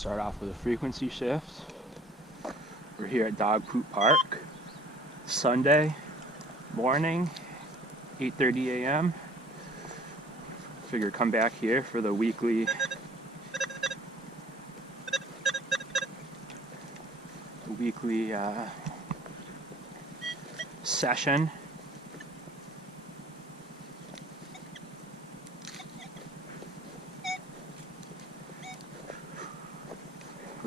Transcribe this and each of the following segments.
Start off with a frequency shift. We're here at Dog Poop Park, Sunday morning, 8:30 a.m. Figure come back here for the weekly session.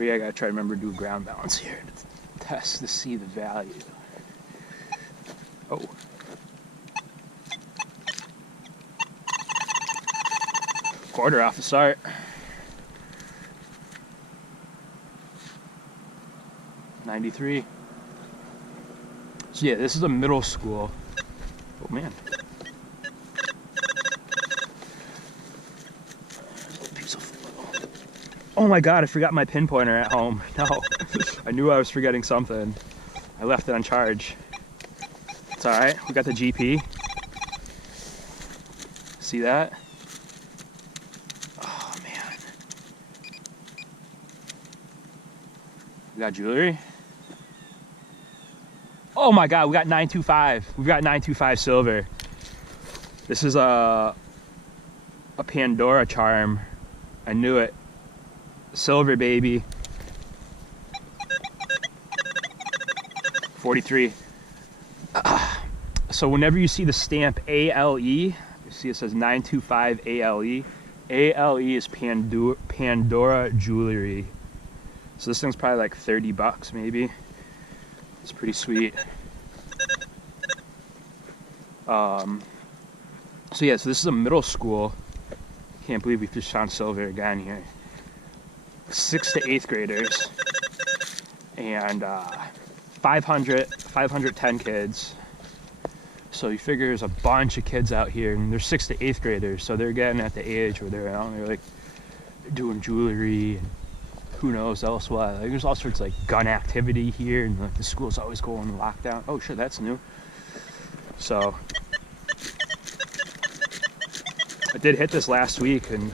I gotta try to remember to do ground balance here to test to see the value. Oh. Quarter off the start. $93. So yeah, this is a middle school. Oh man. Oh my god, I forgot my pinpointer at home. No, I knew I was forgetting something. I left it on charge. It's alright, we got the GP. See that? Oh man. We got jewelry. Oh my god, we got 925. We've got 925 silver. This is a Pandora charm. I knew it. Silver, baby. 43. So whenever you see the stamp ALE, you see it says 925 ALE. ALE is Pandora jewelry. So this thing's probably like 30 bucks maybe. It's pretty sweet. So yeah, so this is a middle school. Can't believe we just found silver again here. 6th to 8th graders, and 510 kids. So you figure there's a bunch of kids out here, and they're 6th to 8th graders, so they're getting at the age where they're like doing jewelry and who knows else what. Like, there's all sorts of like gun activity here, and like the school's always going in lockdown. Oh shit, that's new. So I did hit this last week, and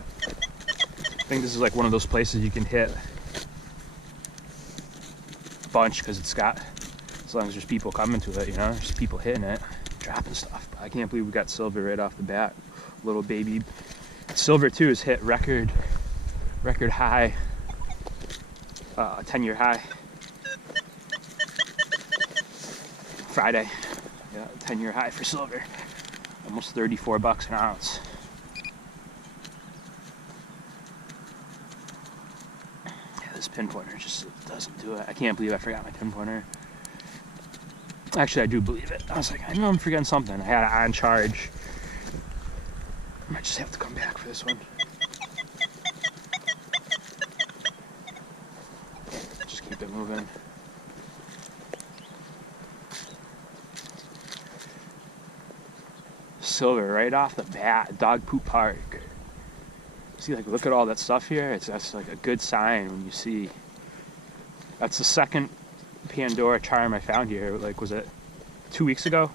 I think this is like one of those places you can hit a bunch because it's got, as long as there's people coming to it, you know, there's people hitting it, dropping stuff. But I can't believe we got silver right off the bat. Little baby. Silver too has hit record high, 10-year high. Friday, yeah, 10-year high for silver. Almost 34 bucks an ounce. This pinpointer just doesn't do it. I can't believe I forgot my pinpointer. Actually, I do believe it. I was like, I know I'm forgetting something. I had it on charge. I might just have to come back for this one. Just keep it moving. Silver right off the bat. Dog Poop Park. See, like, look at all that stuff here. That's like a good sign when you see. That's the second Pandora charm I found here. Like, was it 2 weeks ago?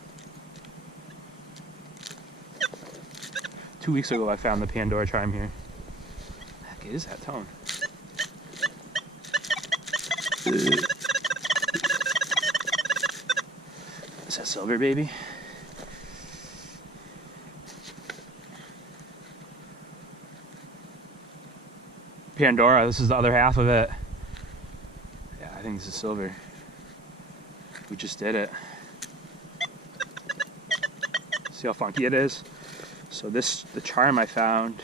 2 weeks ago I found the Pandora charm here. What the heck is that tone? Is that silver, baby? Pandora, this is the other half of it. Yeah, I think this is silver. We just did it. See how funky it is? So the charm I found,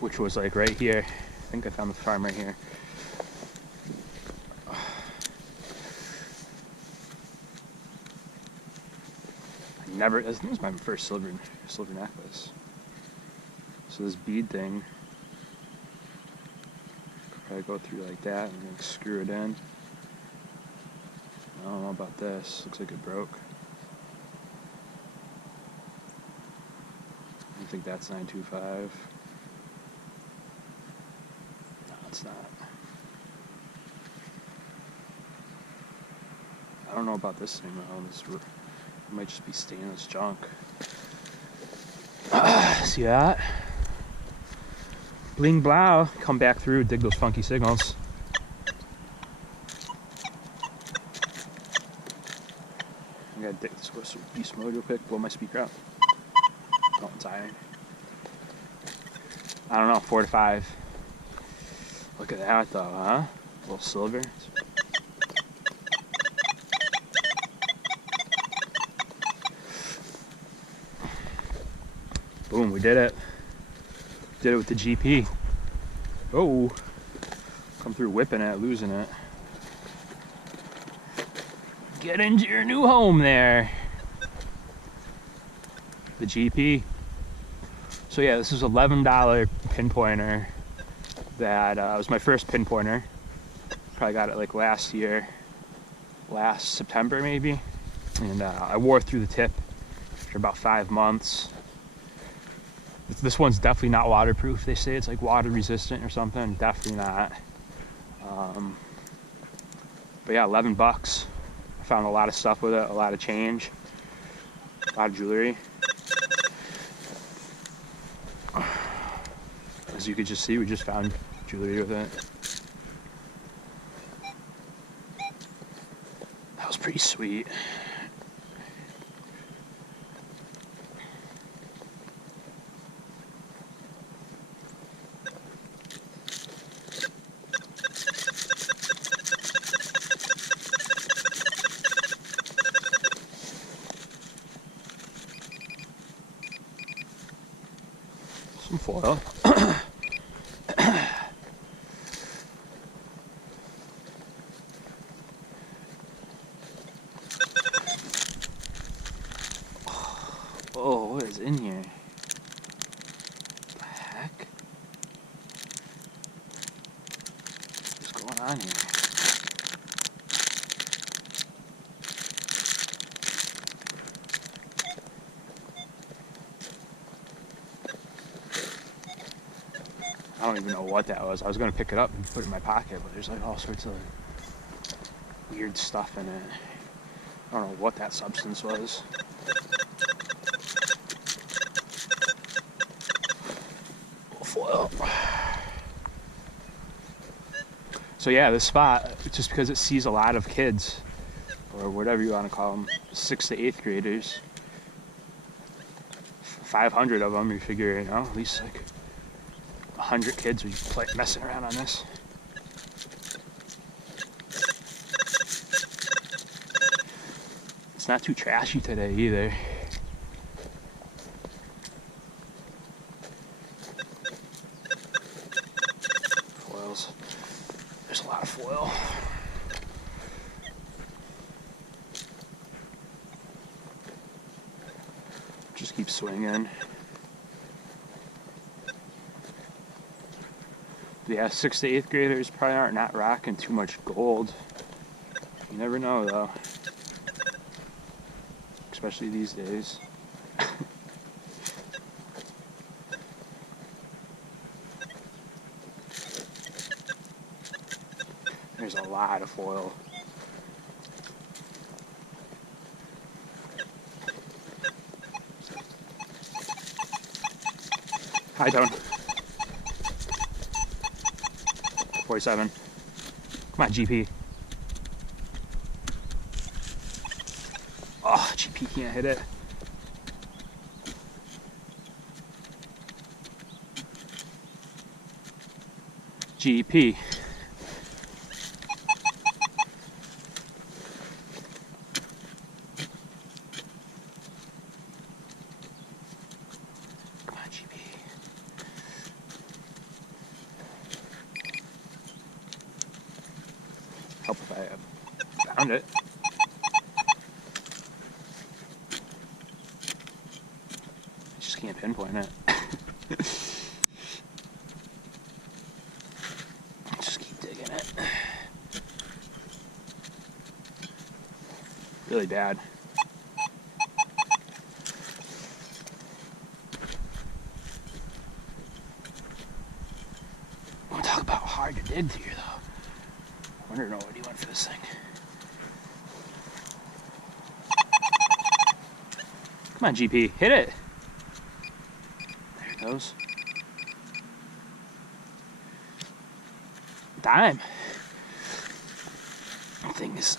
which was like right here. I think I found the farm right here. This was my first silver necklace. So this bead thing, probably go through like that and then screw it in. I don't know about this. Looks like it broke. I think that's 925. No, it's not. I don't know about this thing though. This might just be stainless junk. See that? Bling blow. Come back through, dig those funky signals. I gotta dig this beast mode real quick, blow my speaker out. Oh, it's iron. I don't know, 4 to 5. Look at that though, huh? A little silver. Boom, we did it. Did it with the GP. Oh, come through whipping it, losing it. Get into your new home there. The GP. So yeah, this is $11 pinpointer that was my first pinpointer. Probably got it like last year, last September maybe. And I wore through the tip for about 5 months. This one's definitely not waterproof. They say it's like water resistant or something. Definitely not. But yeah, 11 bucks. I found a lot of stuff with it, a lot of change, a lot of jewelry. As you could just see, we just found jewelry with it. That was pretty sweet. Some foil. Oh, what is in here? What the heck? What's going on here? I don't even know what that was. I was going to pick it up and put it in my pocket, but there's like all sorts of weird stuff in it. I don't know what that substance was. Foil. So yeah, this spot, just because it sees a lot of kids, or whatever you want to call them, 6th to 8th graders, 500 of them, you figure, you know, at least like 100 kids were messing around on this. It's not too trashy today either. Foils. There's a lot of foil. Just keep swinging. Yeah, 6th to 8th graders probably aren't not rocking too much gold. You never know though. Especially these days. There's a lot of foil. High tone. 47. Come on, GP. Oh, GP can't hit it. GP. Come on, GP. Help if I found it. I just can't pinpoint it. Just keep digging it. Really bad. Don't talk about hard to dig through though. I wonder what he went for this thing. Come on, GP, hit it. There it goes. dime. Thing is,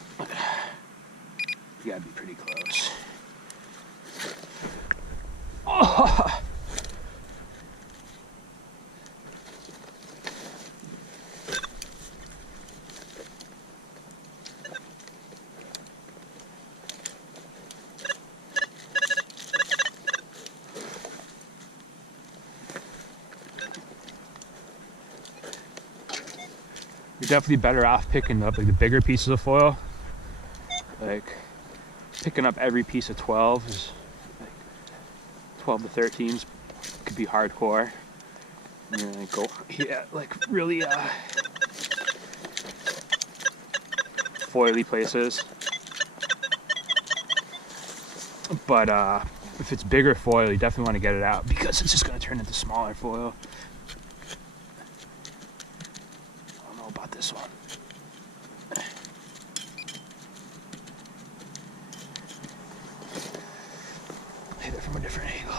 you gotta be pretty close. Oh. You're definitely better off picking up like the bigger pieces of foil. Like picking up every piece of 12 is like 12 to 13s could be hardcore. And then like go, yeah, like really foily places. But if it's bigger foil, you definitely want to get it out because it's just going to turn into smaller foil. I don't know about this one. Hit it from a different angle.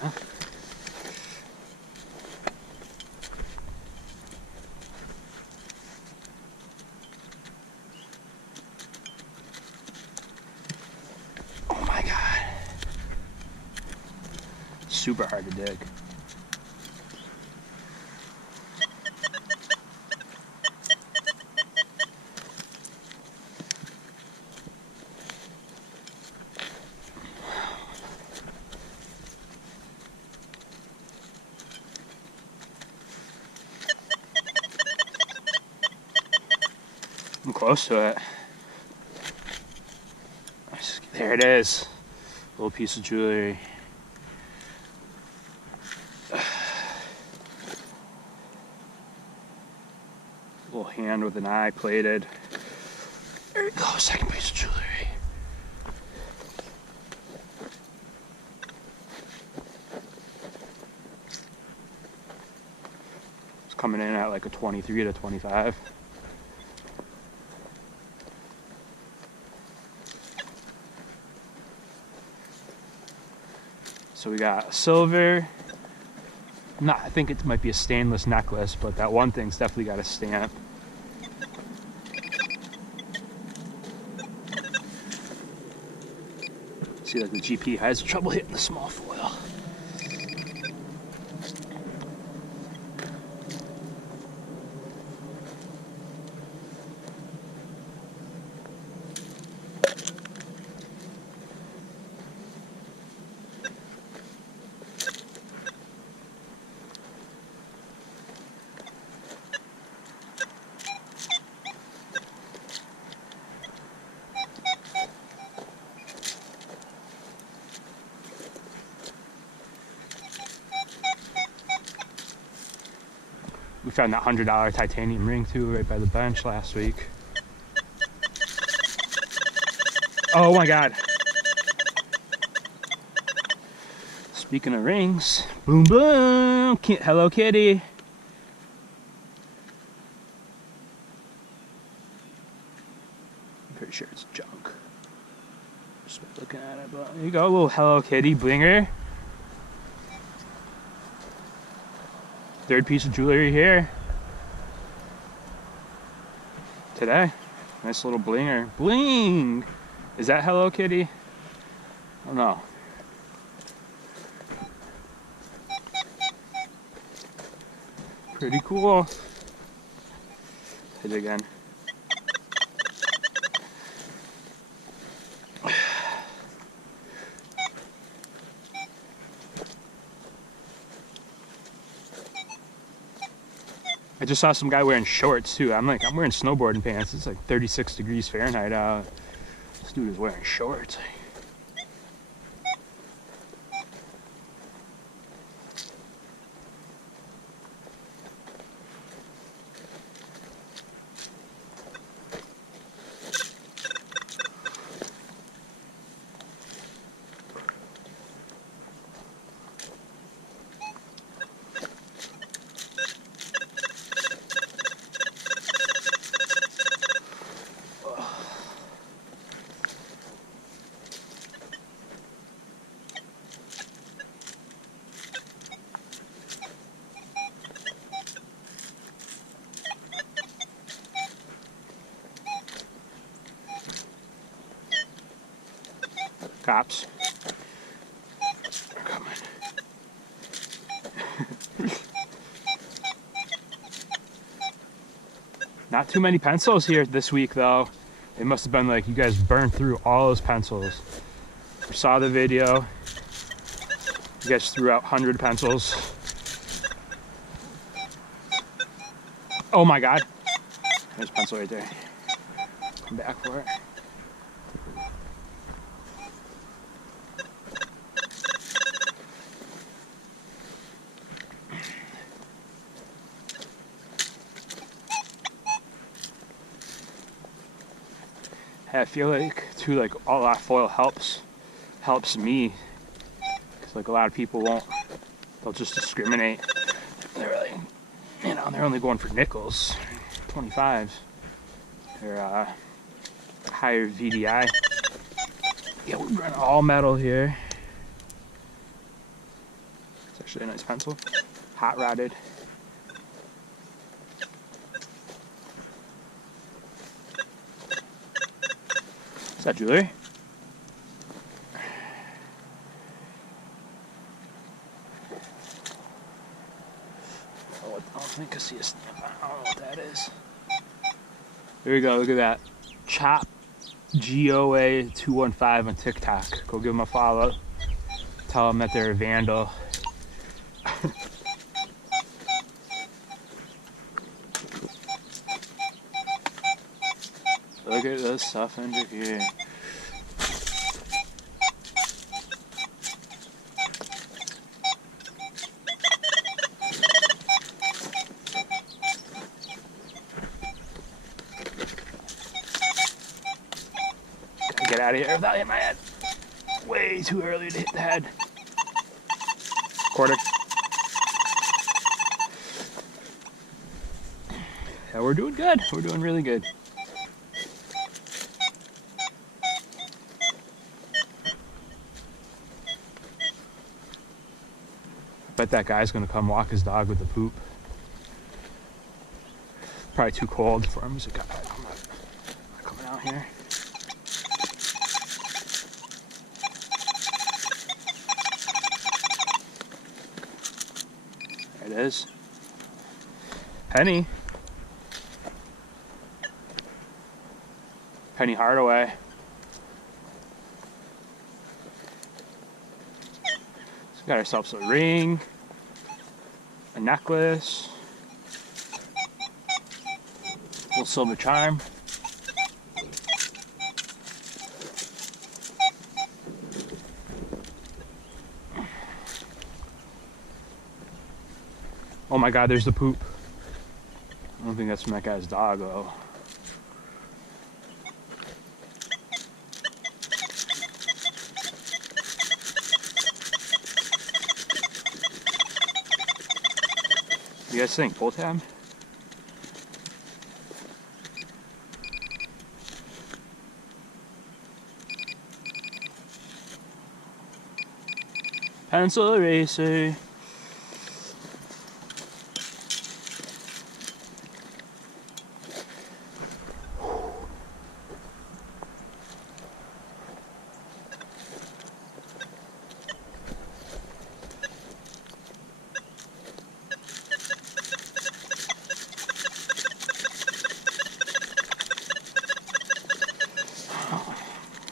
Huh? Oh my God. Super hard to dig. I'm close to it. There it is. Little piece of jewelry. Little hand with an eye plated. There you go, second piece of jewelry. It's coming in at like a 23 to 25. So we got silver. I think it might be a stainless necklace, but that one thing's definitely got a stamp. See, like the GP has trouble hitting the small foil. We found that $100 titanium ring too, right by the bench last week. Oh my God. Speaking of rings, boom boom, Hello Kitty. I'm pretty sure it's junk. Just looking at it, but there you go, a little Hello Kitty blinger. Third piece of jewelry here today. Nice little blinger. Bling! Is that Hello Kitty? I don't know. Pretty cool. Hit it again. I just saw some guy wearing shorts too. I'm wearing snowboarding pants. It's like 36 degrees Fahrenheit out. This dude is wearing shorts. Cops. Come on. Not too many pencils here this week though. It must have been like you guys burned through all those pencils. I saw the video. You guys threw out 100 pencils. Oh my God. There's a pencil right there. Come back for it. I feel like too, like a lot of foil helps me. Cause like a lot of people won't, they'll just discriminate. They're like, you know, they're only going for nickels, 25s. They're higher VDI. Yeah, we run all metal here. It's actually a nice pencil, hot rodded. Is that jewelry? Oh, I don't think I see a stamp. I don't know what that is. There we go. Look at that. Chop GOA 215 on TikTok. Go give them a follow. Tell them that they're a vandal. Look at this stuff under here. Gotta get out of here without hitting my head. Way too early to hit the head. Quarter. Yeah, we're doing good. We're doing really good. Bet that guy's gonna come walk his dog with the poop. Probably too cold for him. He's like, I'm not coming out here. There it is. Penny. Penny Hardaway. So got ourselves a ring, a necklace, a little silver charm. Oh my God, there's the poop. I don't think that's from that guy's dog though. You guys think pull tab? Pencil eraser.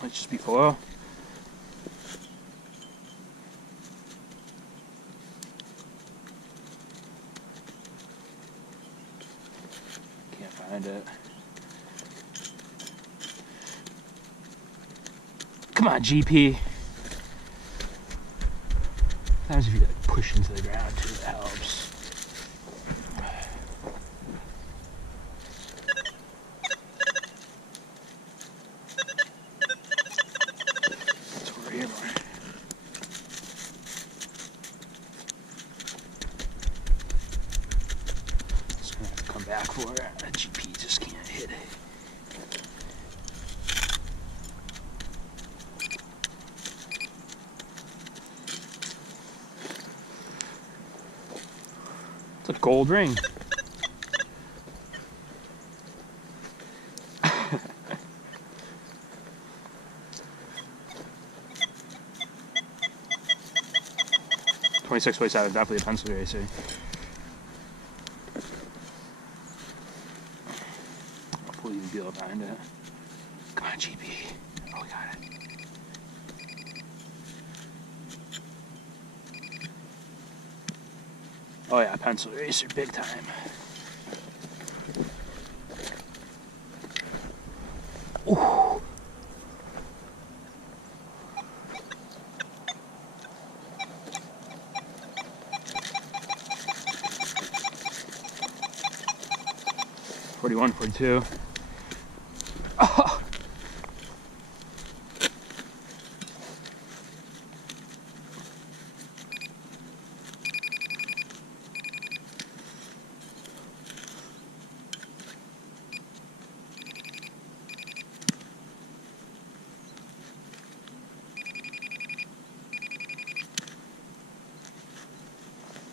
Might just be foil. Can't find it. Come on, GP. Sometimes if you like push into the ground too, that helps. Back for it. That GP just can't hit it. It's a gold ring. 26.7, definitely a pencil eraser. Hopefully you'll be able to find it. Come on, GP. Oh, we got it. Oh yeah, pencil eraser, big time. Ooh. $41.42. Oh.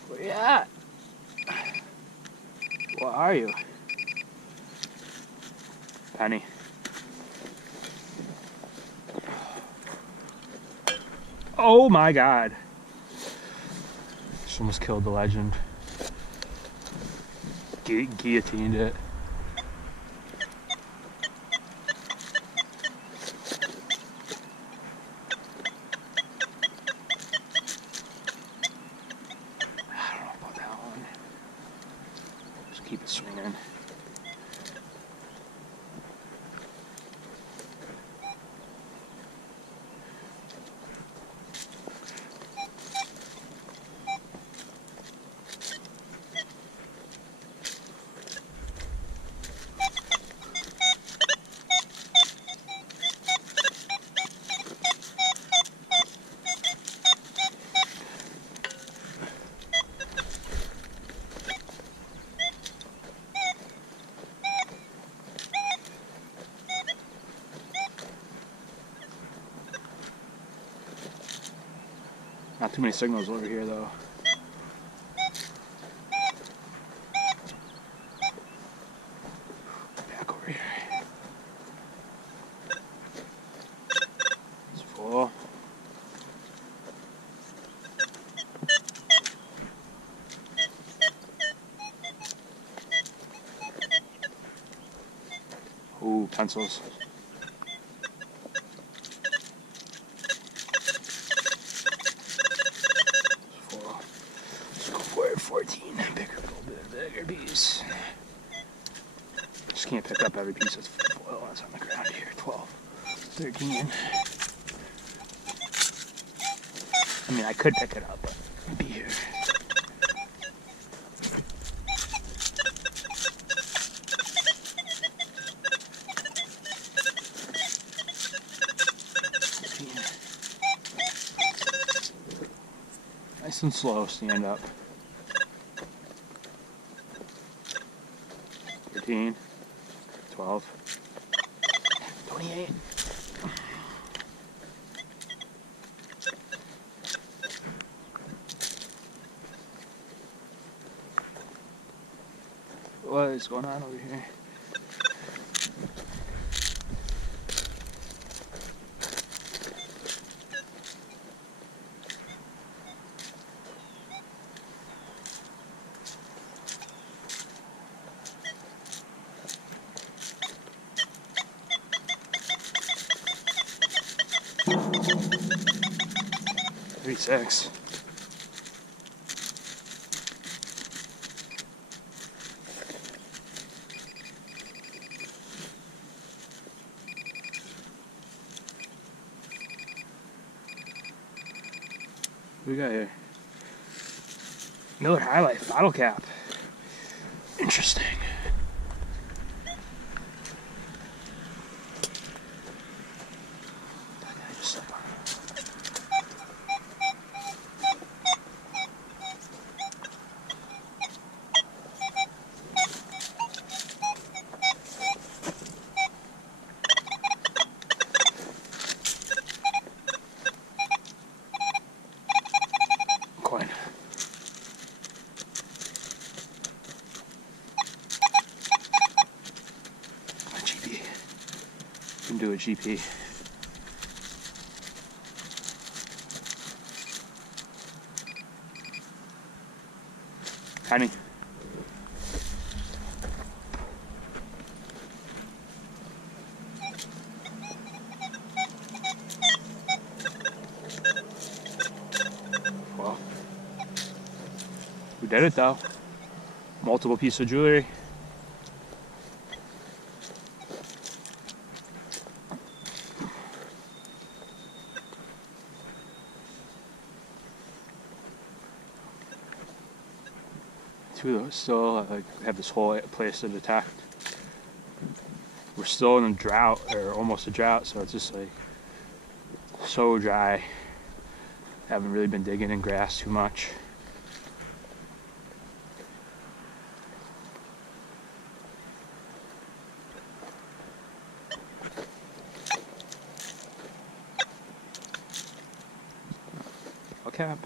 Where you at? Where are you? Penny. Oh my god. Just almost killed the legend. Guillotined it. I don't know about that one. Just keep it swinging. Not too many signals over here though. Back over here. It's full. Ooh, pencils. Let's go for it. 14. Bigger, a little bit bigger piece. Just can't pick up every piece of foil that's on the ground here. 12, 13. I mean, I could pick it up, but it'd be here. Nice and slow, stand up. 13, 12, 28. What is going on over here? Six. What do we got here? Miller High Life bottle cap. Interesting. Coin. A GP. Can do a GP. Penny. Well, we did it though. Multiple pieces of jewelry. Still have this whole place intact. We're still in a drought, or almost a drought, so it's just like so dry. Haven't really been digging in grass too much. A cap.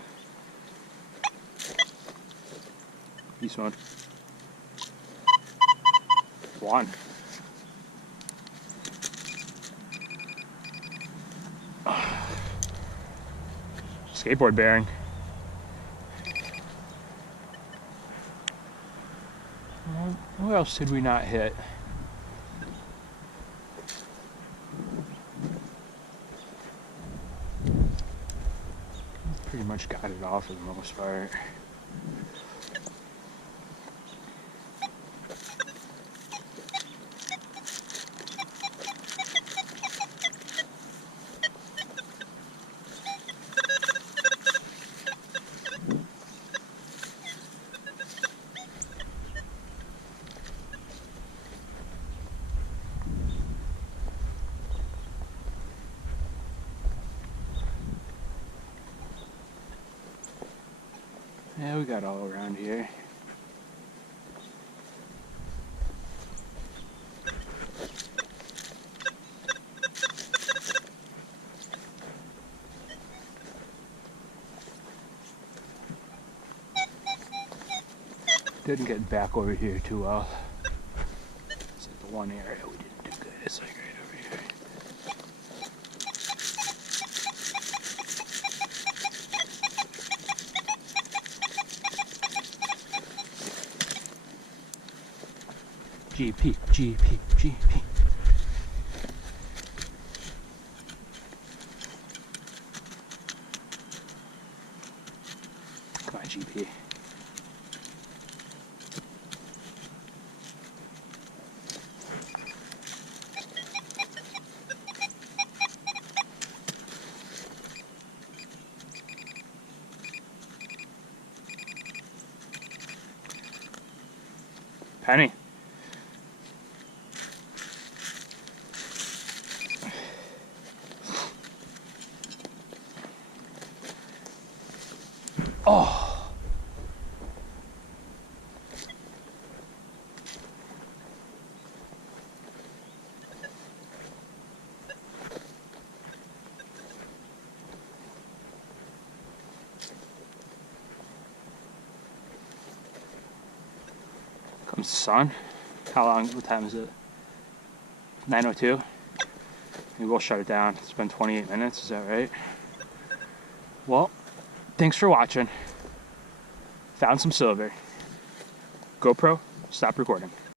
This one. One. Skateboard bearing. What else did we not hit? Pretty much got it all for the most part. Yeah, we got all around here. Didn't get back over here too well. It's like the one area we didn't do good. It's like right over here. GP, GP, GP. Come on, GP. Penny. Oh. Comes the sun. How long? What time is it? 9:02. We will shut it down. It's been 28 minutes. Is that right? Well, thanks for watching. Found some silver. GoPro, stop recording.